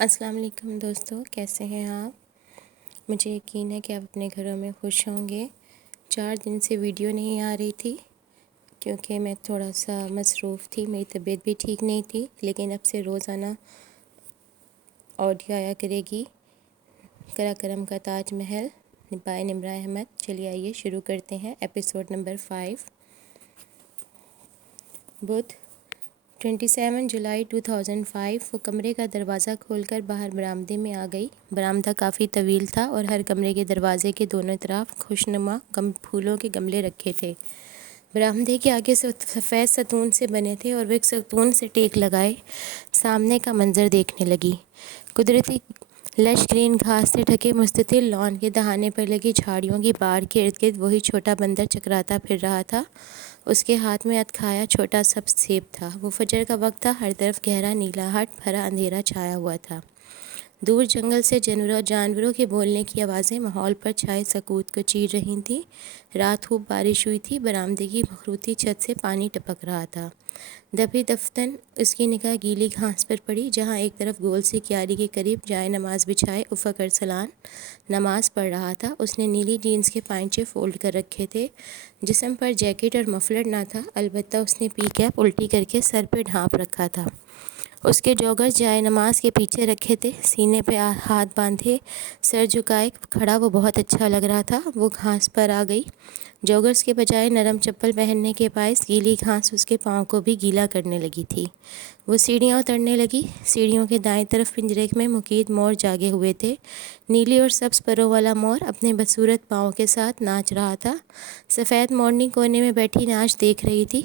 السلام علیکم دوستو، کیسے ہیں آپ؟ مجھے یقین ہے کہ آپ اپنے گھروں میں خوش ہوں گے۔ 4 دن سے ویڈیو نہیں آ رہی تھی کیونکہ میں تھوڑا سا مصروف تھی، میری طبیعت بھی ٹھیک نہیں تھی، لیکن اب سے روزانہ آڈیو آیا کرے گی۔ کرا کرم کا تاج محل بائے نمرہ احمد۔ چلیے آئیے شروع کرتے ہیں ایپیسوڈ نمبر 5۔ بدھ 27 جولائی 2005 وہ کمرے کا دروازہ کھول کر باہر برآمدے میں آ گئی۔ برآمدہ کافی طویل تھا اور ہر کمرے کے دروازے کے دونوں طرف خوشنما پھولوں کے گملے رکھے تھے۔ برآمدے کے آگے سفید ستون سے بنے تھے اور وہ ایک ستون سے ٹیک لگائے سامنے کا منظر دیکھنے لگی۔ قدرتی لش گرین گھاس سے ڈھکے مستطیل لان کے دہانے پر لگی جھاڑیوں کی باڑ کے ارد گرد وہی چھوٹا بندر چکراتا پھر رہا تھا۔ اس کے ہاتھ میں اتکھایا چھوٹا سبز سیب تھا۔ وہ فجر کا وقت تھا، ہر طرف گہرا نیلا ہٹ بھرا اندھیرا چھایا ہوا تھا۔ دور جنگل سے جانوروں کے بولنے کی آوازیں ماحول پر چھائے سکوت کو چیر رہی تھیں۔ رات خوب بارش ہوئی تھی۔ برآمدے کی مخروطی چھت سے پانی ٹپک رہا تھا۔ دبی دفتن اس کی نگاہ گیلی گھاس پر پڑی، جہاں ایک طرف گول سی کیاری کے قریب جائے نماز بچھائے افق ارسلان نماز پڑھ رہا تھا۔ اس نے نیلی جینس کے پائنچے فولڈ کر رکھے تھے۔ جسم پر جیکٹ اور مفلر نہ تھا، البتہ اس نے پی کیپ الٹی کر کے سر پہ ڈھانپ رکھا تھا۔ اس کے جوگرز جائے نماز کے پیچھے رکھے تھے، سینے پہ ہاتھ باندھے سر جھکائے کھڑا وہ بہت اچھا لگ رہا تھا۔ وہ گھاس پر آ گئی۔ جوگرز کے بجائے نرم چپل پہننے کے باعث گیلی گھاس اس کے پاؤں کو بھی گیلا کرنے لگی تھی۔ وہ سیڑھیاں اترنے لگی۔ سیڑھیوں کے دائیں طرف پنجرے میں مقید مور جاگے ہوئے تھے۔ نیلی اور سبز پروں والا مور اپنے بدصورت پاؤں کے ساتھ ناچ رہا تھا۔ سفید مورنی کونے میں بیٹھی ناچ دیکھ رہی تھی۔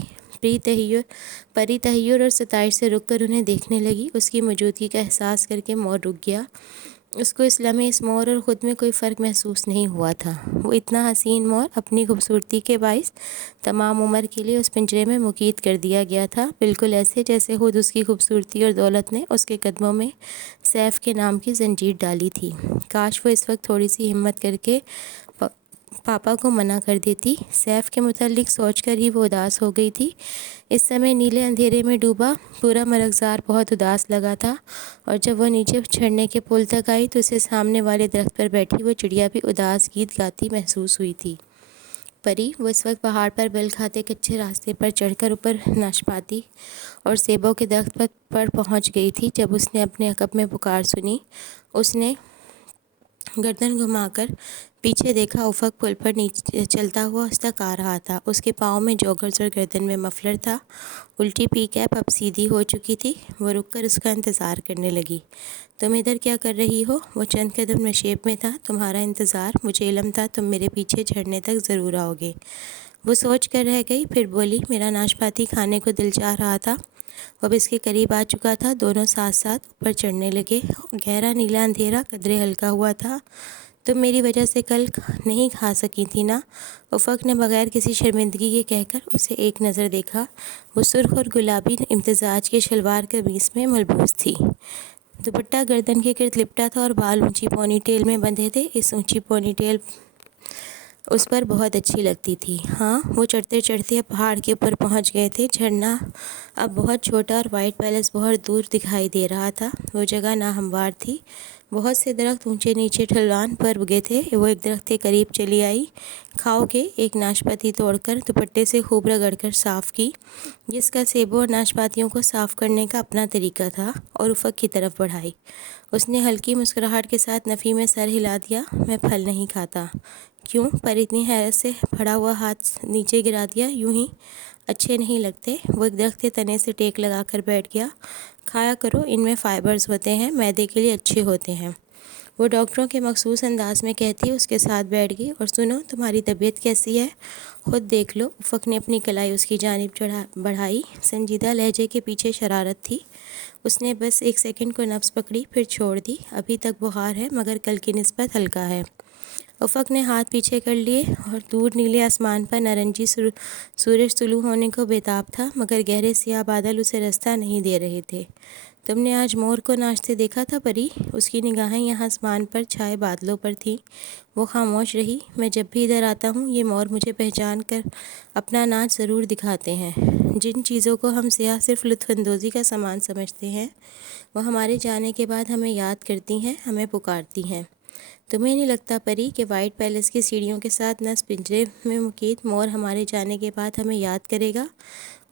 پری تحیر اور ستائش سے رک کر انہیں دیکھنے لگی۔ اس کی موجودگی کا احساس کر کے مور رک گیا۔ اس کو اس لمحے اس مور اور خود میں کوئی فرق محسوس نہیں ہوا تھا۔ وہ اتنا حسین مور اپنی خوبصورتی کے باعث تمام عمر کے لیے اس پنجرے میں مقید کر دیا گیا تھا، بالکل ایسے جیسے خود اس کی خوبصورتی اور دولت نے اس کے قدموں میں سیف کے نام کی زنجیر ڈالی تھی۔ کاش وہ اس وقت تھوڑی سی ہمت کر کے پاپا کو منع کر دیتی۔ سیف کے متعلق سوچ کر ہی وہ اداس ہو گئی تھی۔ اس سمے نیلے اندھیرے میں ڈوبا پورا مرغزار بہت اداس لگا تھا، اور جب وہ نیچے چڑھنے کے پل تک آئی تو اسے سامنے والے درخت پر بیٹھی وہ چڑیا بھی اداس گیت گاتی محسوس ہوئی تھی۔ پری وہ اس وقت پہاڑ پر بل کھاتے کچے راستے پر چڑھ کر اوپر ناشپاتی اور سیبوں کے درخت پر پہنچ گئی تھی۔ جب اس نے اپنے عقب میں پکار سنی، اس نے گردن گھما کر پیچھے دیکھا۔ افق پل پر چلتا ہوا اس تک آ رہا تھا۔ اس کے پاؤں میں جوگرز اور گردن میں مفلر تھا۔ الٹی پی کیپ اب سیدھی ہو چکی تھی۔ وہ رک کر اس کا انتظار کرنے لگی۔ تم ادھر کیا کر رہی ہو؟ وہ چند قدم نشیب میں تھا۔ تمہارا انتظار، مجھے علم تھا تم میرے پیچھے جھڑنے تک ضرور آؤ گے۔ وہ سوچ کر رہ گئی، پھر بولی، میرا ناشپاتی کھانے کو دل چاہ رہا تھا۔ وہ اب اس کے قریب آ چکا تھا۔ دونوں ساتھ ساتھ اوپر چڑھنے لگے۔ گہرا نیلا اندھیرا قدرے ہلکا ہوا تھا۔ تم میری وجہ سے کل نہیں کھا سکی تھی نا؟ افق نے بغیر کسی شرمندگی کے کہہ کر اسے ایک نظر دیکھا۔ وہ سرخ اور گلابی امتزاج کے شلوار قمیص میں ملبوس تھی۔ دوپٹہ گردن کے گرد لپٹا تھا اور بال اونچی پونی ٹیل میں بندھے تھے۔ اس اونچی پونی ٹیل اس پر بہت اچھی لگتی تھی۔ ہاں، وہ چڑھتے چڑھتے اب پہاڑ کے اوپر پہنچ گئے تھے۔ جھرنا اب بہت چھوٹا اور وائٹ پیلس بہت دور دکھائی دے رہا تھا۔ وہ جگہ ناہموار تھی۔ بہت سے درخت اونچے نیچے ڈھلان پر اگے تھے۔ وہ ایک درخت کے قریب چلی آئی۔ کھاؤ گے؟ ایک ناشپاتی توڑ کر دوپٹے سے خوب رگڑ کر صاف کی، جس کا سیبوں اور ناشپاتیوں کو صاف کرنے کا اپنا طریقہ تھا، اور افق کی طرف بڑھائی۔ اس نے ہلکی مسکراہٹ کے ساتھ نفی میں سر ہلا دیا۔ میں پھل نہیں کھاتا۔ کیوں؟ پر اتنی حیرت سے پھڑا ہوا ہاتھ نیچے گرا دیا۔ یوں ہی اچھے نہیں لگتے۔ وہ ایک درخت کے تنے سے ٹیک لگا کر بیٹھ گیا۔ کھایا کرو، ان میں فائبرز ہوتے ہیں، معدے کے لیے اچھے ہوتے ہیں، وہ ڈاکٹروں کے مخصوص انداز میں کہتی اس کے ساتھ بیٹھ گئی۔ اور سنو، تمہاری طبیعت کیسی ہے؟ خود دیکھ لو۔ افق نے اپنی کلائی اس کی جانب بڑھائی۔ سنجیدہ لہجے کے پیچھے شرارت تھی۔ اس نے بس ایک سیکنڈ کو نبض پکڑی، پھر چھوڑ دی۔ ابھی تک بخار ہے، مگر کل کی نسبت ہلکا ہے۔ افق نے ہاتھ پیچھے کر لیے، اور دور نیلے آسمان پر نارنجی سورج طلوع ہونے کو بےتاب تھا، مگر گہرے سیاہ بادل اسے راستہ نہیں دے رہے تھے۔ تم نے آج مور کو ناچتے دیکھا تھا پری؟ اس کی نگاہیں یہاں آسمان پر چھائے بادلوں پر تھیں۔ وہ خاموش رہی۔ میں جب بھی ادھر آتا ہوں، یہ مور مجھے پہچان کر اپنا ناچ ضرور دکھاتے ہیں۔ جن چیزوں کو ہم سیاح صرف لطف اندوزی کا سامان سمجھتے ہیں وہ ہمارے جانے کے بعد ہمیں یاد کرتی ہیں، ہمیں پکارتی ہیں۔ تمہیں نہیں لگتا پری کہ وائٹ پیلس کی سیڑھیوں کے ساتھ نصب پنجرے میں مقید مور ہمارے جانے کے بعد ہمیں یاد کرے گا؟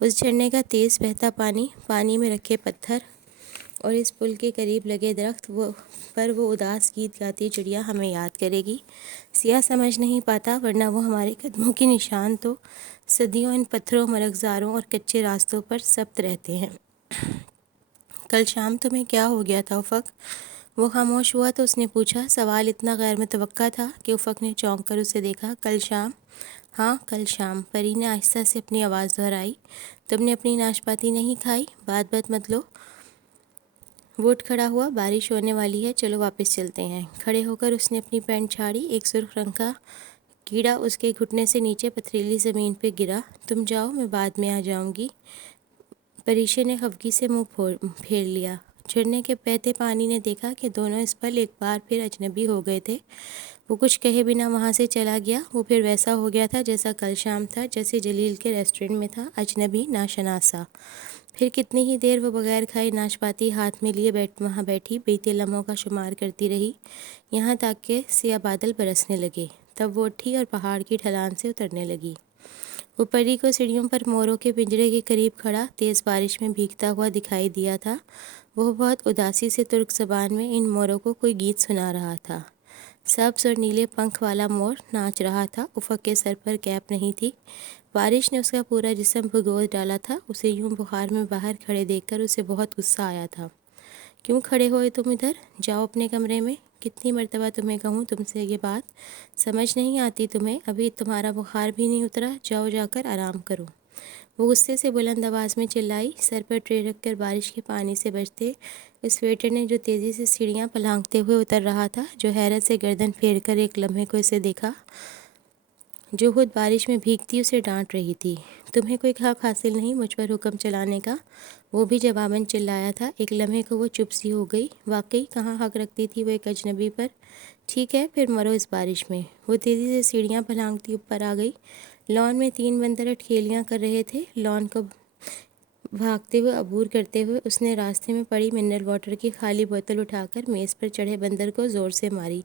اس جھرنے کا تیز بہتا پانی، پانی میں رکھے پتھر اور اس پل کے قریب لگے درخت پر وہ اداس گیت گاتی چڑیا ہمیں یاد کرے گی۔ سیاح سمجھ نہیں پاتا، ورنہ وہ ہمارے قدموں کے نشان تو صدیوں ان پتھروں، مرغزاروں اور کچے راستوں پر ثبت رہتے ہیں۔ کل شام تمہیں کیا ہو گیا تھا افق؟ وہ خاموش ہوا تو اس نے پوچھا۔ سوال اتنا غیر متوقع تھا کہ افق نے چونک کر اسے دیکھا۔ کل شام؟ ہاں کل شام، پری نے آہستہ سے اپنی آواز دہرائی۔ تم نے اپنی ناشپاتی نہیں کھائی؟ بات مت لو۔ وہ اٹھ کھڑا ہوا۔ بارش ہونے والی ہے، چلو واپس چلتے ہیں۔ کھڑے ہو کر اس نے اپنی پینٹ چھاڑی۔ ایک سرخ رنگ کا کیڑا اس کے گھٹنے سے نیچے پتھریلی زمین پہ گرا۔ تم جاؤ، میں بعد میں آ جاؤں گی۔ پریشے نے خفگی سے منہ پھیر لیا۔ جھرنے کے بہتے پانی نے دیکھا کہ دونوں اس پل ایک بار پھر اجنبی ہو گئے تھے۔ وہ کچھ کہے بنا وہاں سے چلا گیا۔ وہ پھر ویسا ہو گیا تھا جیسا کل شام تھا، جیسے جلیل کے ریسٹورنٹ میں تھا، اجنبی، ناشناس سا۔ پھر کتنی ہی دیر وہ بغیر کھائے ناشپاتی ہاتھ میں لیے وہاں بیٹھی بیتے لمحوں کا شمار کرتی رہی، یہاں تک کہ سیاہ بادل برسنے لگے۔ تب وہ اٹھی اور پہاڑ کی ڈھلان سے اترنے لگی۔ وہ پری کو سیڑھیوں پر موروں کے پنجرے کے قریب کھڑا تیز بارش میں بھیگتا ہوا دکھائی دیا تھا۔ وہ بہت اداسی سے ترک زبان میں ان موروں کو کوئی گیت سنا رہا تھا۔ سبز اور نیلے پنکھ والا مور ناچ رہا تھا۔ افق کے سر پر کیپ نہیں تھی۔ بارش نے اس کا پورا جسم بھگو ڈالا تھا۔ اسے یوں بخار میں باہر کھڑے دیکھ کر اسے بہت غصہ آیا تھا۔ کیوں کھڑے ہوئے تم ادھر؟ جاؤ اپنے کمرے میں۔ کتنی مرتبہ تمہیں کہوں تم سے یہ بات؟ سمجھ نہیں آتی تمہیں؟ ابھی تمہارا بخار بھی نہیں اترا، جاؤ جا کر آرام کرو۔ وہ غصے سے بلند آواز میں چلائی۔ سر پر ٹرے رکھ کر بارش کے پانی سے بچتے اس ویٹر نے جو تیزی سے سیڑھیاں پلانکتے ہوئے اتر رہا تھا، جو حیرت سے گردن پھیر کر ایک لمحے کو اسے دیکھا، جو خود بارش میں بھیگتی اسے ڈانٹ رہی تھی۔ تمہیں کوئی حق حاصل نہیں مجھ پر حکم چلانے کا؟ وہ بھی جواباً چلایا تھا۔ ایک لمحے کو وہ چپ سی ہو گئی۔ واقعی کہاں حق رکھتی تھی وہ ایک اجنبی پر؟ ٹھیک ہے پھر مرو اس بارش میں۔ وہ تیزی سے سیڑھیاں پلانکتی اوپر آ گئی۔ لان میں 3 بندر ٹھیلیاں کر رہے تھے۔ لان کو بھاگتے ہوئے عبور کرتے ہوئے اس نے راستے میں پڑی منرل واٹر کی خالی بوتل اٹھا کر میز پر چڑھے بندر کو زور سے ماری۔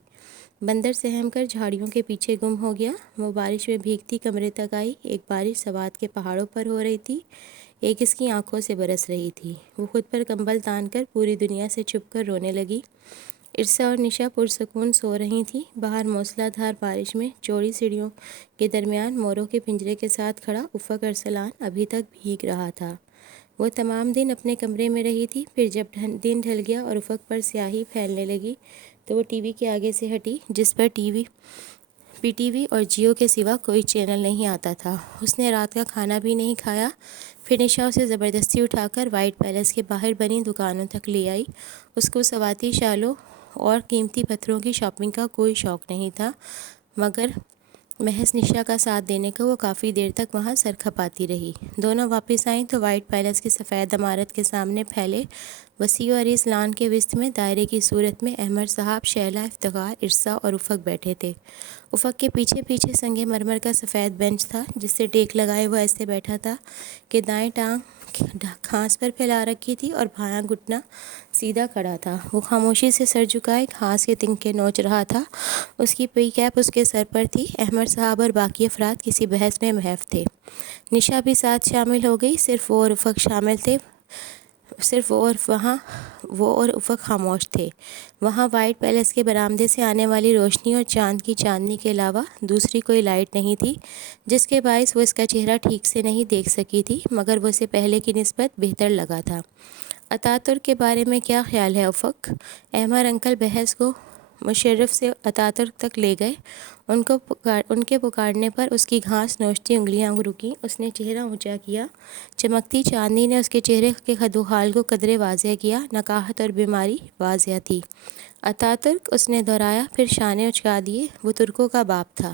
بندر سہم کر جھاڑیوں کے پیچھے گم ہو گیا۔ وہ بارش میں بھیگتی کمرے تک آئی۔ ایک بارش سوات کے پہاڑوں پر ہو رہی تھی، ایک اس کی آنکھوں سے برس رہی تھی۔ وہ خود پر کمبل تان کر پوری دنیا سے چھپ کر رونے لگی۔ عرصہ اور نشا پرسکون سو رہی تھیں۔ باہر موسلا دھار بارش میں چوڑی سیڑھیوں کے درمیان موروں کے پنجرے کے ساتھ کھڑا افق ارسلان ابھی تک بھیگ رہا تھا۔ وہ تمام دن اپنے کمرے میں رہی تھی۔ پھر جب دن ڈھل گیا اور افق پر سیاہی پھیلنے لگی تو وہ ٹی وی کے آگے سے ہٹی، جس پر پی ٹی وی اور جیو کے سوا کوئی چینل نہیں آتا تھا۔ اس نے رات کا کھانا بھی نہیں کھایا۔ پھر نشا اسے زبردستی اٹھا کر وائٹ پیلس کے باہر بنی دکانوں تک لے آئی۔ اس کو سواتی شالوں اور قیمتی پتھروں کی شاپنگ کا کوئی شوق نہیں تھا، مگر محض نشا کا ساتھ دینے کو وہ کافی دیر تک وہاں سر کھپاتی رہی۔ دونوں واپس آئیں تو وائٹ پیلس کی سفید عمارت کے سامنے پھیلے وسیع و عریض لان کے وسط میں دائرے کی صورت میں احمد صاحب، شیلا، افتخار، عرصہ اور افق بیٹھے تھے۔ افق کے پیچھے پیچھے سنگ مرمر کا سفید بینچ تھا، جس سے ٹیک لگائے وہ ایسے بیٹھا تھا کہ دائیں ٹانگ گھاس پر پھیلا رکھی تھی اور بایاں گھٹنا سیدھا کھڑا تھا۔ وہ خاموشی سے سر جھکائے گھاس کے تنکے نوچ رہا تھا۔ اس کی پی کیپ اس کے سر پر تھی۔ احمد صاحب اور باقی افراد کسی بحث میں محو تھے۔ نشا بھی ساتھ شامل ہو گئی۔ صرف وہ اور افق شامل تھے۔ صرف وہ اور افق خاموش تھے۔ وہاں وائٹ پیلس کے برآمدے سے آنے والی روشنی اور چاند کی چاندنی کے علاوہ دوسری کوئی لائٹ نہیں تھی، جس کے باعث وہ اس کا چہرہ ٹھیک سے نہیں دیکھ سکی تھی، مگر وہ اسے پہلے کی نسبت بہتر لگا تھا۔ اتاترک کے بارے میں کیا خیال ہے افق؟ احمد انکل بحث کو مشرف سے اتاترک تک لے گئے۔ ان کے پکارنے پر اس کی گھاس نوچتی انگلیاں رکیں۔ اس نے چہرہ اونچا کیا۔ چمکتی چاندنی نے اس کے چہرے کے خدوخال کو قدرے واضح کیا۔ نقاہت اور بیماری واضح تھی۔ اتاترک، اس نے دہرایا، پھر شانے اچکا دیے۔ وہ ترکوں کا باپ تھا۔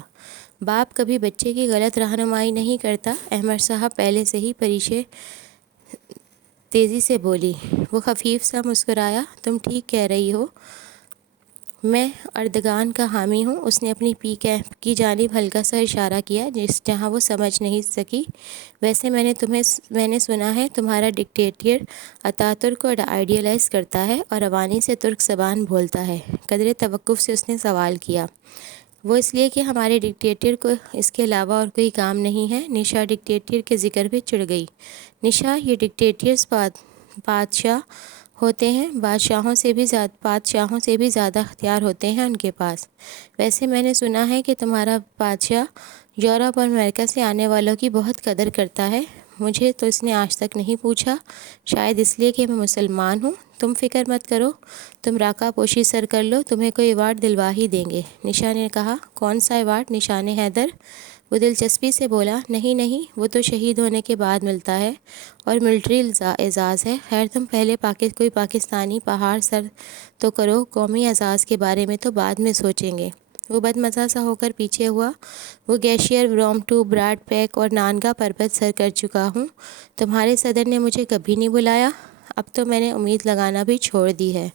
باپ کبھی بچے کی غلط رہنمائی نہیں کرتا۔ احمد صاحب پہلے سے ہی پریشے تیزی سے بولی۔ وہ خفیف سا مسکرایا۔ تم ٹھیک کہہ رہی ہو۔ میں اردگان کا حامی ہوں۔ اس نے اپنی پی کیپ کی جانب ہلکا سا اشارہ کیا جہاں وہ سمجھ نہیں سکی۔ ویسے میں نے سنا ہے تمہارا ڈکٹیٹر اتاترک کو آئیڈیلائز کرتا ہے اور روانی سے ترک زبان بولتا ہے۔ قدرے توقف سے اس نے سوال کیا۔ وہ اس لیے کہ ہمارے ڈکٹیٹر کو اس کے علاوہ اور کوئی کام نہیں ہے۔ نشا ڈکٹیٹر کے ذکر پہ چڑھ گئی۔ نشا، یہ ڈکٹیٹرز بادشاہ ہوتے ہیں، بادشاہوں سے بھی زیادہ اختیار ہوتے ہیں ان کے پاس۔ ویسے میں نے سنا ہے کہ تمہارا بادشاہ یورپ اور امریکہ سے آنے والوں کی بہت قدر کرتا ہے۔ مجھے تو اس نے آج تک نہیں پوچھا، شاید اس لیے کہ میں مسلمان ہوں۔ تم فکر مت کرو، تم راکا پوشی سر کر لو، تمہیں کوئی ایوارڈ دلوا ہی دیں گے۔ نشا نے کہا۔ کون سا ایوارڈ؟ نشان حیدر وہ دلچسپی سے بولا۔ نہیں، وہ تو شہید ہونے کے بعد ملتا ہے اور ملٹری اعزاز ہے۔ خیر تم پہلے کوئی پاکستانی پہاڑ سر تو کرو، قومی اعزاز کے بارے میں تو بعد میں سوچیں گے۔ وہ بدمزہ سا ہو کر پیچھے ہوا۔ وہ گلیشیئر، برومٹو، براڈ پیک اور نانگا پربت سر کر چکا ہوں۔ تمہارے صدر نے مجھے کبھی نہیں بلایا۔ اب تو میں نے امید لگانا بھی چھوڑ دی ہے،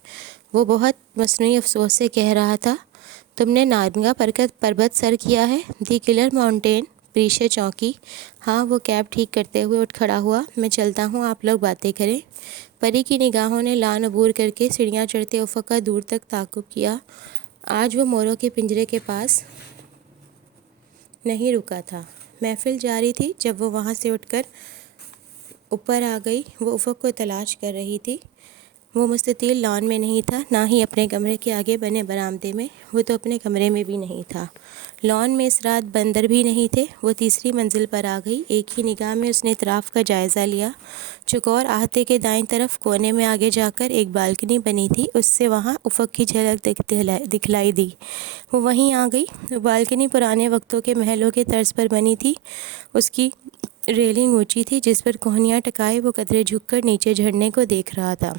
وہ بہت مصنوعی افسوس سے کہہ رہا تھا۔ تم نے نانگا پربت سر کیا ہے؟ دی کلر ماؤنٹین، پریشے چوکی۔ ہاں، وہ کیب ٹھیک کرتے ہوئے اٹھ کھڑا ہوا۔ میں چلتا ہوں، آپ لوگ باتیں کریں۔ پری کی نگاہوں نے لان عبور کر کے سیڑھیاں چڑھتے افق کا دور تک تعاقب کیا۔ آج وہ موروں کے پنجرے کے پاس نہیں رکا تھا۔ محفل جاری تھی۔ جب وہ وہاں سے اٹھ کر اوپر آ گئی، وہ افق کو تلاش کر رہی تھی۔ وہ مستطیل لان میں نہیں تھا، نہ ہی اپنے کمرے کے آگے بنے برآمدے میں۔ وہ تو اپنے کمرے میں بھی نہیں تھا۔ لان میں اس رات بندر بھی نہیں تھے۔ وہ تیسری منزل پر آ گئی۔ ایک ہی نگاہ میں اس نے اطراف کا جائزہ لیا۔ چکور احاطے کے دائیں طرف کونے میں آگے جا کر ایک بالکنی بنی تھی، اس سے وہاں افق کی جھلک دکھلائی دی۔ وہ وہیں آ گئی۔ وہ بالکنی پرانے وقتوں کے محلوں کے طرز پر بنی تھی۔ اس کی ریلنگ اونچی تھی جس پر کوہنیاں ٹکائے وہ قدرے جھک کر نیچے جھرنے کو دیکھ رہا تھا۔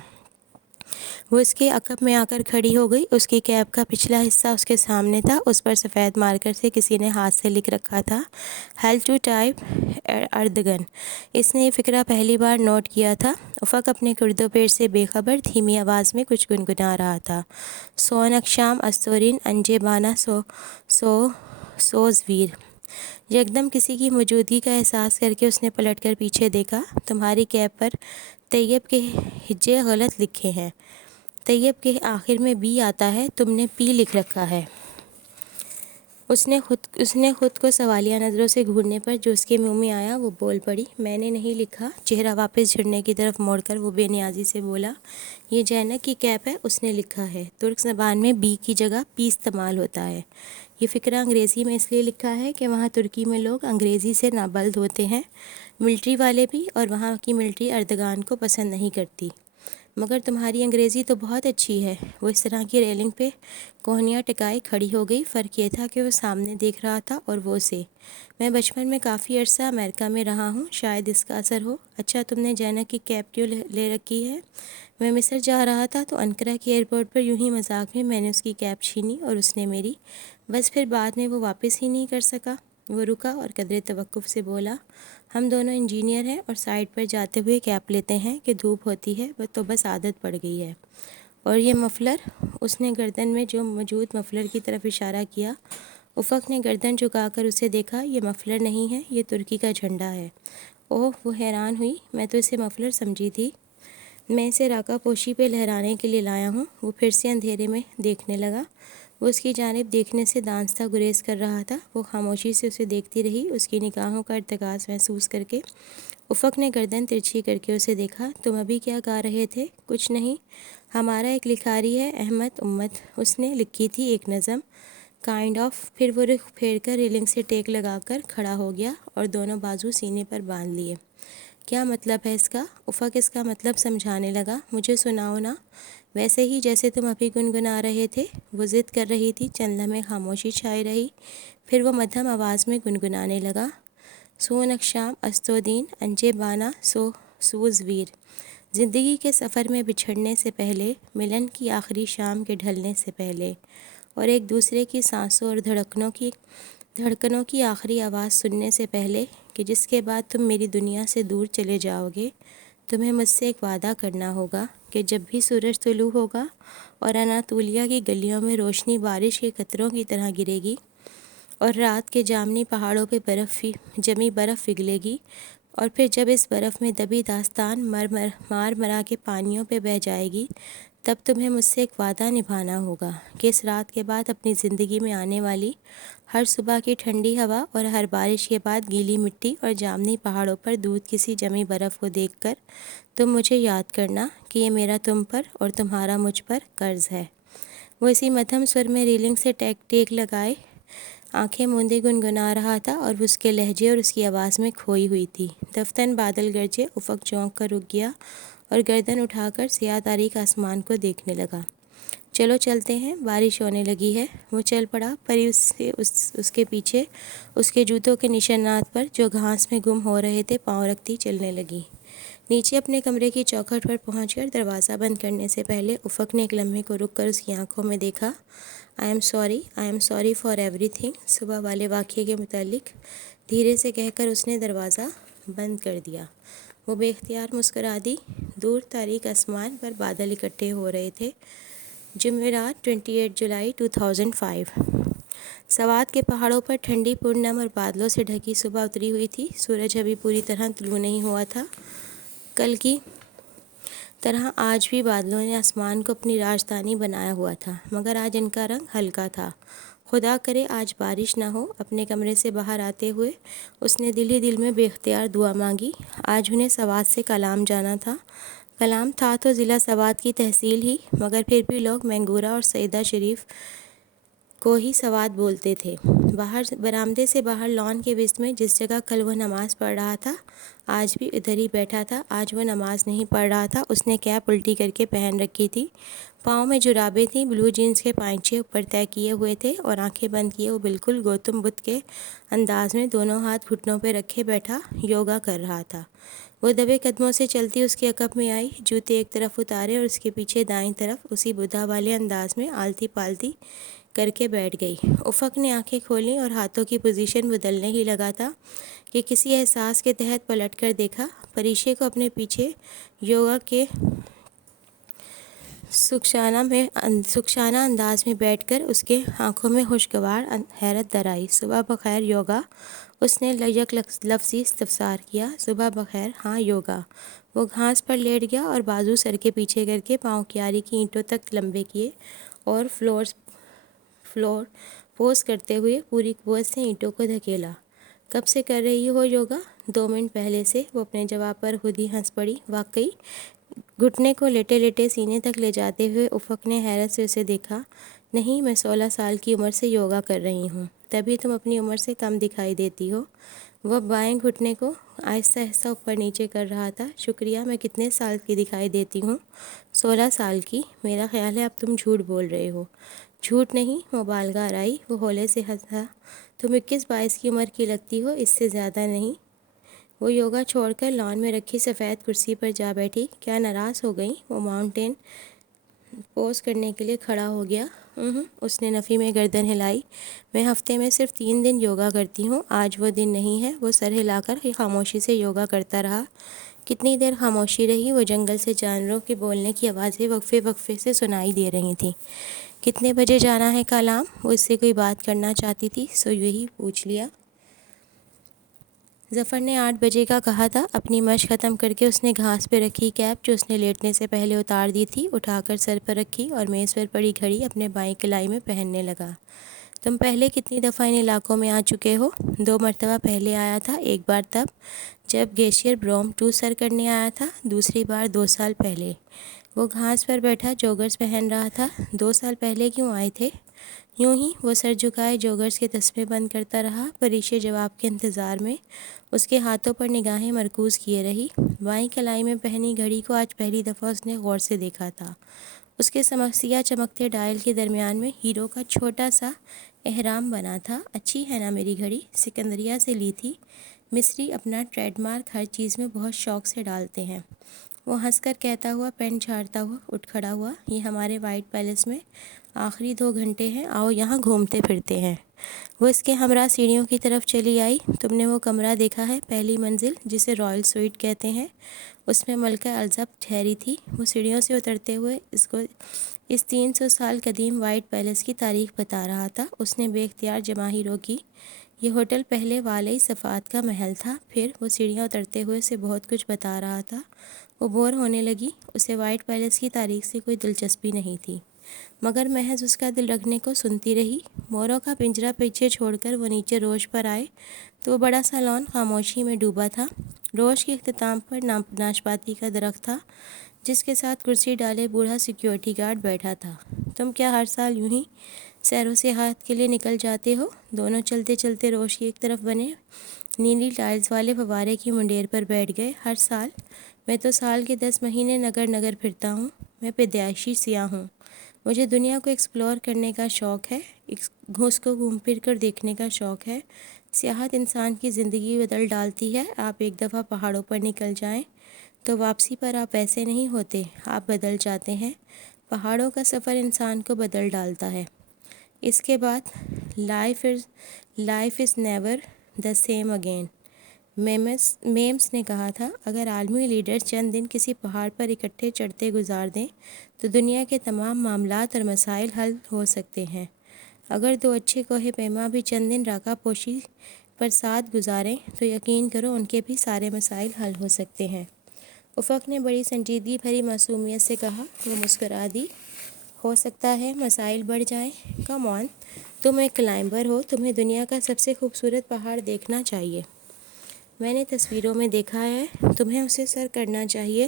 وہ اس کے عقب میں آ کر کھڑی ہو گئی۔ اس کی کیب کا پچھلا حصہ اس کے سامنے تھا۔ اس پر سفید مارکر سے کسی نے ہاتھ سے لکھ رکھا تھا، ہیلپ ٹو ٹائپ اردگن۔ اس نے یہ فقرہ پہلی بار نوٹ کیا تھا۔ افق اپنے گرد و پیش سے بے خبر دھیمی آواز میں کچھ گنگنا رہا تھا۔ سونکشام استورین انجے بانا سوزویر۔ یکدم کسی کی موجودگی کا احساس کر کے اس نے پلٹ کر پیچھے دیکھا۔ تمہاری کیب پر طیب کے ہجے غلط لکھے ہیں۔ طیب کے آخر میں بی آتا ہے، تم نے پی لکھ رکھا ہے۔ اس نے خود کو سوالیہ نظروں سے گھورنے پر جو اس کے منہ میں آیا وہ بول پڑی، میں نے نہیں لکھا۔ چہرہ واپس جھرنے کی طرف موڑ کر وہ بے نیازی سے بولا، یہ جینک کی کیپ ہے، اس نے لکھا ہے۔ ترک زبان میں بی کی جگہ پی استعمال ہوتا ہے۔ یہ فقرہ انگریزی میں اس لیے لکھا ہے کہ وہاں ترکی میں لوگ انگریزی سے نابلد ہوتے ہیں، ملٹری والے بھی، اور وہاں کی ملٹری اردگان کو پسند نہیں کرتی۔ مگر تمہاری انگریزی تو بہت اچھی ہے۔ وہ اس طرح کی ریلنگ پہ کوہنیاں ٹکائے کھڑی ہو گئی۔ فرق یہ تھا کہ وہ سامنے دیکھ رہا تھا اور وہ اسے۔ میں بچپن میں کافی عرصہ امریکہ میں رہا ہوں، شاید اس کا اثر ہو۔ اچھا، تم نے جینک کی کیپ کیوں لے رکھی ہے؟ میں مصر جا رہا تھا تو انقرہ کے ایئرپورٹ پر یوں ہی مذاق میں نے اس کی کیپ چھینی اور اس نے میری۔ بس پھر بعد میں وہ واپس ہی نہیں کر سکا۔ وہ رکا اور قدرے توقف سے بولا، ہم دونوں انجینئر ہیں اور سائٹ پر جاتے ہوئے کیپ لیتے ہیں کہ دھوپ ہوتی ہے تو بس عادت پڑ گئی ہے۔ اور یہ مفلر؟ اس نے گردن میں جو موجود مفلر کی طرف اشارہ کیا۔ افق نے گردن جھکا کر اسے دیکھا۔ یہ مفلر نہیں ہے، یہ ترکی کا جھنڈا ہے۔ اوہ، وہ حیران ہوئی، میں تو اسے مفلر سمجھی تھی۔ میں اسے راکا پوشی پہ لہرانے کے لیے لایا ہوں۔ وہ پھر سے اندھیرے میں دیکھنے لگا۔ وہ اس کی جانب دیکھنے سے دانستہ گریز کر رہا تھا۔ وہ خاموشی سے اسے دیکھتی رہی، اس کی نگاہوں کا ارتکاز محسوس کر کے۔ افق نے گردن ترچھی کر کے اسے دیکھا۔ تم ابھی کیا گا رہے تھے؟ کچھ نہیں، ہمارا ایک لکھاری ہے، احمد امت، اس نے لکھی تھی ایک نظم، کائنڈ آف۔ پھر وہ رخ پھیر کر ریلنگ سے ٹیک لگا کر کھڑا ہو گیا اور دونوں بازو سینے پر باندھ لیے۔ کیا مطلب ہے اس کا؟ افق اس کا مطلب سمجھانے لگا۔ مجھے سناؤ نا، ویسے ہی جیسے تم ابھی گنگنا رہے تھے۔ وہ ضد کر رہی تھی۔ چند لمحے خاموشی چھائی رہی، پھر وہ مدھم آواز میں گنگنانے لگا، سونکشام استودین انجے بانا سوزویر۔ زندگی کے سفر میں بچھڑنے سے پہلے، ملن کی آخری شام کے ڈھلنے سے پہلے، اور ایک دوسرے کی سانسوں اور دھڑکنوں کی آخری آواز سننے سے پہلے کہ جس کے بعد تم میری دنیا سے دور چلے جاؤ گے، تمہیں مجھ سے ایک وعدہ کرنا ہوگا کہ جب بھی سورج طلوع ہوگا اور اناطولیہ کی گلیوں میں روشنی بارش کے قطروں کی طرح گرے گی اور رات کے جامنی پہاڑوں پہ جمی برف پگھلے گی، اور پھر جب اس برف میں دبی داستان مار مرا کے پانیوں پہ بہہ جائے گی، تب تمہیں مجھ سے ایک وعدہ نبھانا ہوگا کہ اس رات کے بعد اپنی زندگی میں آنے والی ہر صبح کی ٹھنڈی ہوا اور ہر بارش کے بعد گیلی مٹی اور جامنی پہاڑوں پر دودھ کسی جمی برف کو دیکھ کر تم مجھے یاد کرنا کہ یہ میرا تم پر اور تمہارا مجھ پر قرض ہے۔ وہ اسی مدھم سور میں ریلنگ سے ٹیک لگائے آنکھیں موندے گنگنا رہا تھا اور اس کے لہجے اور اس کی آواز میں کھوئی ہوئی تھی۔ دفتن بادل گرجے، افق چونک کر رک گیا اور گردن اٹھا کر سیاہ تاریک آسمان کو دیکھنے لگا۔ چلو چلتے ہیں، بارش ہونے لگی ہے۔ وہ چل پڑا، پری اس کے پیچھے اس کے جوتوں کے نشانات پر جو گھاس میں گم ہو رہے تھے پاؤں رکھتی چلنے لگی۔ نیچے اپنے کمرے کی چوکھٹ پر پہنچ کر دروازہ بند کرنے سے پہلے افق نے ایک لمحے کو رک کر اس کی آنکھوں میں دیکھا۔ I am sorry for every thing, صبح والے واقعے کے متعلق دھیرے سے کہہ کر اس نے دروازہ بند کر دیا۔ وہ بے اختیار مسکرا دی۔ دور تاریک آسمان پر بادل اکٹھے ہو رہے تھے۔ جمعرات 28 جولائی 2005۔ سوات کے پہاڑوں پر ٹھنڈی پورنم اور بادلوں سے ڈھکی صبح اتری ہوئی تھی۔ سورج ابھی پوری طرح طلوع نہیں ہوا تھا۔ کل کی طرح آج بھی بادلوں نے آسمان کو اپنی راجدھانی بنایا ہوا تھا، مگر آج ان کا رنگ ہلکا تھا۔ خدا کرے آج بارش نہ ہو، اپنے کمرے سے باہر آتے ہوئے اس نے دل ہی دل میں بے اختیار دعا مانگی۔ آج انہیں سوات سے کلام جانا تھا۔ کلام تھا تو ضلع سوات کی تحصیل ہی، مگر پھر بھی لوگ مینگورہ اور سیدہ شریف کو ہی سوات بولتے تھے۔ باہر برآمدے سے باہر لان کے وسط میں جس جگہ کل وہ نماز پڑھ رہا تھا، آج بھی ادھر ہی بیٹھا تھا۔ آج وہ نماز نہیں پڑھ رہا تھا، اس نے کیپ الٹی کر کے پہن رکھی تھی، پاؤں میں جرابیں تھیں، بلو جینس کے پائنچے اوپر طے کیے ہوئے تھے اور آنکھیں بند کیے وہ بالکل گوتم بدھ کے انداز میں دونوں ہاتھ گھٹنوں پہ رکھے بیٹھا یوگا کر رہا تھا۔ وہ دبے قدموں سے چلتی اس کے عقب میں آئی، جوتے ایک طرف اتارے اور اس کے پیچھے دائیں طرف اسی بدھا والے انداز میں آلتی پالتی کر کے بیٹھ گئی۔ افق نے آنکھیں کھولیں اور ہاتھوں کی پوزیشن بدلنے ہی لگا تھا کہ کسی احساس کے تحت پلٹ کر دیکھا۔ پریشے کو اپنے پیچھے یوگا کے سکشانہ انداز میں بیٹھ کر اس کے آنکھوں میں خوشگوار حیرت در آئی۔ صبح بخیر یوگا، اس نے یک لفظی استفسار کیا۔ صبح بخیر، ہاں یوگا۔ وہ گھاس پر لیٹ گیا اور بازو سر کے پیچھے کر کے پاؤں کیاری کی اینٹوں تک لمبے کیے اور فلور پوز کرتے ہوئے پوری قوت سے اینٹوں کو دھکیلا۔ کب سے کر رہی ہو یوگا؟ 2 منٹ پہلے سے، وہ اپنے جواب پر خود ہی ہنس پڑی۔ واقعی؟ گھٹنے کو لیٹے لیٹے سینے تک لے جاتے ہوئے افق نے حیرت سے اسے دیکھا۔ نہیں، میں 16 سال کی عمر سے یوگا کر رہی ہوں، تبھی تم اپنی عمر سے کم دکھائی دیتی ہو۔ وہ بائیں گھٹنے کو آہستہ آہستہ اوپر نیچے کر رہا تھا۔ شکریہ، میں کتنے سال کی دکھائی دیتی ہوں؟ 16 سال کی؟ میرا خیال ہے اب تم جھوٹ بول رہے ہو۔ جھوٹ نہیں، مبالغہ آرائی، وہ ہولے سے ہنسا۔ تم 21-22 کی عمر کی لگتی ہو، اس سے زیادہ نہیں۔ وہ یوگا چھوڑ کر لان میں رکھی سفید کرسی پر جا بیٹھی۔ کیا ناراض ہو گئی؟ وہ ماؤنٹین پوز کرنے کے لیے کھڑا ہو گیا۔ اس نے نفی میں گردن ہلائی۔ میں ہفتے میں صرف 3 دن یوگا کرتی ہوں، آج وہ دن نہیں ہے۔ وہ سر ہلا کر خاموشی سے یوگا کرتا رہا۔ کتنی دیر خاموشی رہی؟ وہ جنگل سے جانوروں کے بولنے کی آوازیں وقفے وقفے سے سنائی دے رہی تھیں۔ کتنے بجے جانا ہے کلام؟ وہ اس سے کوئی بات کرنا چاہتی تھی، سو یہی پوچھ لیا۔ ظفر نے 8 بجے کا کہا تھا۔ اپنی مشق ختم کر کے اس نے گھاس پہ رکھی کیپ جو اس نے لیٹنے سے پہلے اتار دی تھی اٹھا کر سر پر رکھی اور میز پر پڑی گھڑی اپنے بائیں کلائی میں پہننے لگا۔ تم پہلے کتنی دفعہ ان علاقوں میں آ چکے ہو؟ 2 مرتبہ پہلے آیا تھا، ایک بار تب جب گلیشیئر بروم 2 سر کرنے آیا تھا، دوسری بار 2 سال پہلے۔ وہ گھاس پر بیٹھا جوگرز پہن رہا تھا۔ 2 سال پہلے کیوں آئے تھے؟ یوں ہی، وہ سر جھکائے جوگرز کے تسمے بند کرتا رہا۔ پریشے جواب کے انتظار میں اس کے ہاتھوں پر نگاہیں مرکوز کیے رہی۔ بائیں کلائی میں پہنی گھڑی کو آج پہلی دفعہ اس نے غور سے دیکھا تھا۔ اس کے سیاہ چمکتے ڈائل کے درمیان میں ہیرو کا چھوٹا سا اہرام بنا تھا۔ اچھی ہے نا میری گھڑی؟ سکندریہ سے لی تھی۔ مصری اپنا ٹریڈ مارک ہر چیز میں بہت شوق سے ڈالتے ہیں۔ وہ ہنس کر کہتا ہوا پینٹ جھاڑتا ہوا اٹھ کھڑا ہوا، یہ ہمارے وائٹ پیلس میں آخری 2 گھنٹے ہیں، آؤ یہاں گھومتے پھرتے ہیں۔ وہ اس کے ہمراہ سیڑھیوں کی طرف چلی آئی۔ تم نے وہ کمرہ دیکھا ہے، پہلی منزل جسے رائل سوئٹ کہتے ہیں؟ اس میں ملکہ الزبتھ ٹھہری تھی۔ وہ سیڑھیوں سے اترتے ہوئے اس 300 سال قدیم وائٹ پیلس کی تاریخ بتا رہا تھا۔ اس نے بے اختیار جماہیر روکی۔ یہ ہوٹل پہلے والی صفات کا محل تھا۔ پھر وہ سیڑھیاں اترتے ہوئے اسے بہت کچھ بتا رہا تھا۔ وہ بور ہونے لگی۔ اسے وائٹ پیلس کی تاریخ سے کوئی دلچسپی نہیں تھی، مگر محض اس کا دل رکھنے کو سنتی رہی۔ موروں کا پنجرہ پیچھے چھوڑ کر وہ نیچے روش پر آئے تو وہ بڑا سا لان خاموشی میں ڈوبا تھا۔ روش کے اختتام پر ناشپاتی کا درخت تھا، جس کے ساتھ کرسی ڈالے بوڑھا سیکیورٹی گارڈ بیٹھا تھا۔ تم کیا ہر سال یوں ہی سیر و سیاحت کے لیے نکل جاتے ہو؟ دونوں چلتے چلتے روش کی ایک طرف بنے نیلی ٹائلز والے فوارے کی منڈیر پر بیٹھ گئے۔ ہر سال؟ میں تو سال کے 10 مہینے نگر نگر پھرتا ہوں۔ میں پیدائشی سیاح ہوں۔ مجھے دنیا کو ایکسپلور کرنے کا شوق ہے، اس کو گھوم پھر کر دیکھنے کا شوق ہے۔ سیاحت انسان کی زندگی بدل ڈالتی ہے۔ آپ ایک دفعہ پہاڑوں پر نکل جائیں تو واپسی پر آپ ایسے نہیں ہوتے، آپ بدل جاتے ہیں۔ پہاڑوں کا سفر انسان کو بدل ڈالتا ہے۔ اس کے بعد life is never the same again. Memes نے کہا تھا، اگر عالمی لیڈرز چند دن کسی پہاڑ پر اکٹھے چڑھتے گزار دیں تو دنیا کے تمام معاملات اور مسائل حل ہو سکتے ہیں۔ اگر 2 اچھے کوہ پیما بھی چند دن راکا پوشی پر ساتھ گزاریں تو یقین کرو ان کے بھی سارے مسائل حل ہو سکتے ہیں۔ افق نے بڑی سنجیدگی بھری معصومیت سے کہا۔ وہ مسکرا دی۔ ہو سکتا ہے مسائل بڑھ جائیں؟ کم آن، تم ایک کلائمبر ہو، تمہیں دنیا کا سب سے خوبصورت پہاڑ دیکھنا چاہیے۔ میں نے تصویروں میں دیکھا ہے، تمہیں اسے سر کرنا چاہیے۔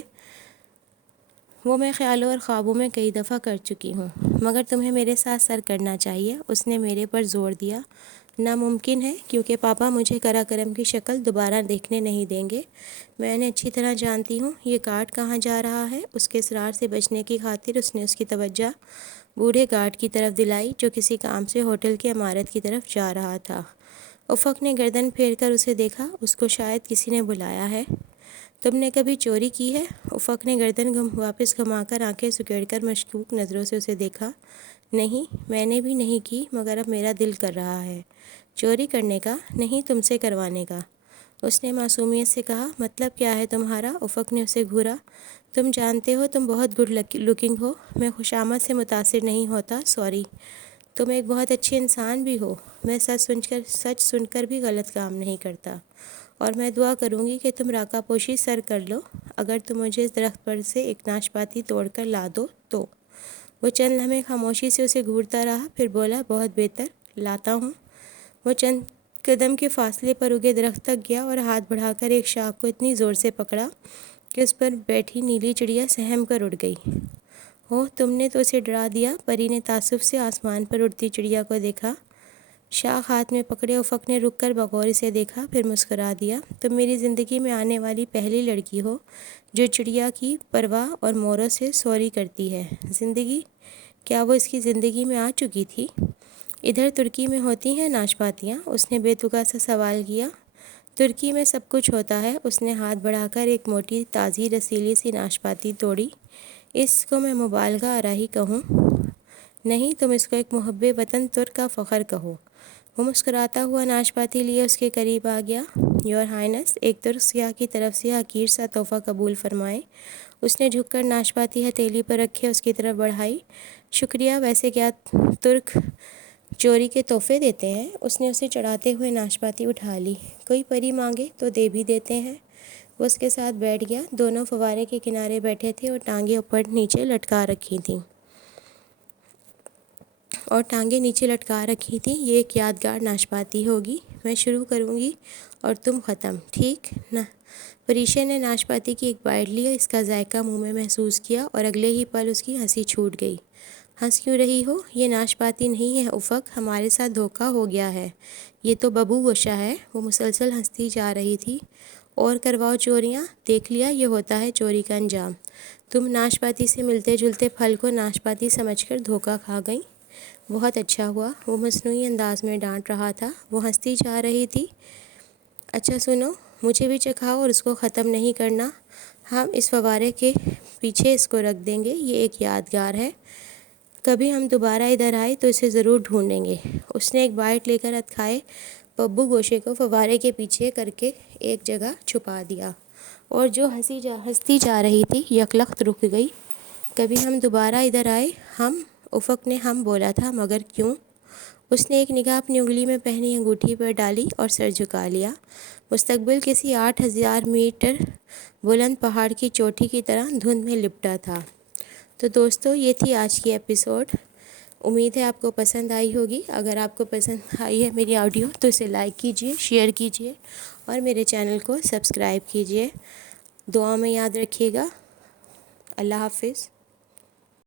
وہ میں خیالوں اور خوابوں میں کئی دفعہ کر چکی ہوں، مگر تمہیں میرے ساتھ سر کرنا چاہیے۔ اس نے میرے پر زور دیا۔ ناممکن ہے، کیونکہ پاپا مجھے قراقرم کی شکل دوبارہ دیکھنے نہیں دیں گے۔ میں انہیں اچھی طرح جانتی ہوں۔ یہ گارڈ کہاں جا رہا ہے؟ اس کے اصرار سے بچنے کی خاطر اس نے اس کی توجہ بوڑھے گارڈ کی طرف دلائی، جو کسی کام سے ہوٹل کی عمارت کی طرف جا رہا تھا۔ افق نے گردن پھیر کر اسے دیکھا۔ اس کو شاید کسی نے بلایا ہے۔ تم نے کبھی چوری کی ہے؟ افق نے گردن واپس گھما کر آنکھیں سکیڑ کر مشکوک نظروں سے اسے دیکھا۔ نہیں، میں نے بھی نہیں کی، مگر اب میرا دل کر رہا ہے۔ چوری کرنے کا؟ نہیں، تم سے کروانے کا۔ اس نے معصومیت سے کہا۔ مطلب کیا ہے تمہارا؟ افق نے اسے گھورا۔ تم جانتے ہو تم بہت گڈ لکنگ ہو۔ میں خوشامد سے متاثر نہیں ہوتا، سوری۔ تم ایک بہت اچھی انسان بھی ہو۔ میں سچ سن کر بھی غلط کام نہیں کرتا، اور میں دعا کروں گی کہ تم راکا پوشی سر کر لو، اگر تم مجھے اس درخت پر سے ایک ناشپاتی توڑ کر لا دو تو۔ وہ چند لمحے خاموشی سے اسے گھورتا رہا، پھر بولا، بہت بہتر، لاتا ہوں۔ وہ چند قدم کے فاصلے پر اگے درخت تک گیا اور ہاتھ بڑھا کر ایک شاخ کو اتنی زور سے پکڑا کہ اس پر بیٹھی نیلی چڑیا سہم کر اڑ گئی۔ اوہ، تم نے تو اسے ڈرا دیا۔ پری نے تعصب سے آسمان پر اڑتی چڑیا کو دیکھا۔ شاخ ہاتھ میں پکڑے افق نے رک کر بغور اسے دیکھا، پھر مسکرا دیا۔ تم میری زندگی میں آنے والی پہلی لڑکی ہو جو چڑیا کی پرواہ اور موروں سے سوری کرتی ہے۔ زندگی؟ کیا وہ اس کی زندگی میں آ چکی تھی؟ ادھر ترکی میں ہوتی ہیں ناشپاتیاں؟ اس نے بے تکا سا سوال کیا۔ ترکی میں سب کچھ ہوتا ہے۔ اس نے ہاتھ بڑھا کر ایک موٹی تازی رسیلی سی ناشپاتی توڑی۔ اس کو میں مبالغہ آرائی کہوں؟ نہیں، تم اس کو ایک محب وطن ترک کا فخر کہو۔ وہ مسکراتا ہوا ناشپاتی لیے اس کے قریب آ گیا۔ یور ہائنس، ایک ترک سیاح کی طرف سے حقیر سا تحفہ قبول فرمائیں۔ اس نے جھک کر ناشپاتی ہتھیلی پر رکھے اس کی طرف بڑھائی۔ شکریہ، ویسے کیا ترک چوری کے تحفے دیتے ہیں؟ اس نے اسے چڑھاتے ہوئے ناشپاتی اٹھا لی۔ کوئی پری مانگے تو دے بھی دیتے ہیں۔ وہ اس کے ساتھ بیٹھ گیا۔ دونوں فوارے کے کنارے بیٹھے تھے اور ٹانگیں اوپر نیچے لٹکا رکھی تھیں۔ یہ ایک یادگار ناشپاتی ہوگی۔ میں شروع کروں گی اور تم ختم، ٹھیک نا؟ پریشا نے ناشپاتی کی ایک بائٹ لی، اس کا ذائقہ منہ میں محسوس کیا اور اگلے ہی پل اس کی ہنسی چھوٹ گئی۔ ہنس کیوں رہی ہو؟ یہ ناشپاتی نہیں ہے افق، ہمارے ساتھ دھوکہ ہو گیا ہے، یہ تو ببو گوشہ ہے۔ وہ مسلسل ہنستی جا رہی تھی۔ اور کرواؤ چوریاں، دیکھ لیا، یہ ہوتا ہے چوری کا انجام۔ تم ناشپاتی سے ملتے جلتے پھل کو ناشپاتی سمجھ کر دھوکہ کھا گئیں۔ بہت اچھا ہوا، وہ مصنوعی انداز میں ڈانٹ رہا تھا۔ وہ ہنستی جا رہی تھی۔ اچھا سنو، مجھے بھی چکھاؤ اور اس کو ختم نہیں کرنا۔ ہم اس فوارے کے پیچھے اس کو رکھ دیں گے، یہ ایک یادگار ہے، کبھی ہم دوبارہ ادھر آئے تو اسے ضرور ڈھونڈیں گے۔ اس نے ایک بائٹ لے کر کھائے پبو گوشے کو فوارے کے پیچھے کر کے ایک جگہ چھپا دیا، اور جو ہنستی جا رہی تھی یکلخت رک گئی۔ کبھی ہم دوبارہ ادھر آئے، افق نے ہم بولا تھا، مگر کیوں؟ اس نے ایک نگاہ اپنی انگلی میں پہنی انگوٹھی پر ڈالی اور سر جھکا لیا۔ مستقبل کسی 8,000 میٹر بلند پہاڑ کی چوٹی کی طرح دھند میں لپٹا تھا۔ تو دوستو، یہ تھی آج کی ایپیسوڈ۔ امید ہے آپ کو پسند آئی ہوگی۔ اگر آپ کو پسند آئی ہے میری آڈیو تو اسے لائک کیجئے، شیئر کیجئے اور میرے چینل کو سبسکرائب کیجئے۔ دعا میں یاد رکھیے گا۔ اللہ حافظ۔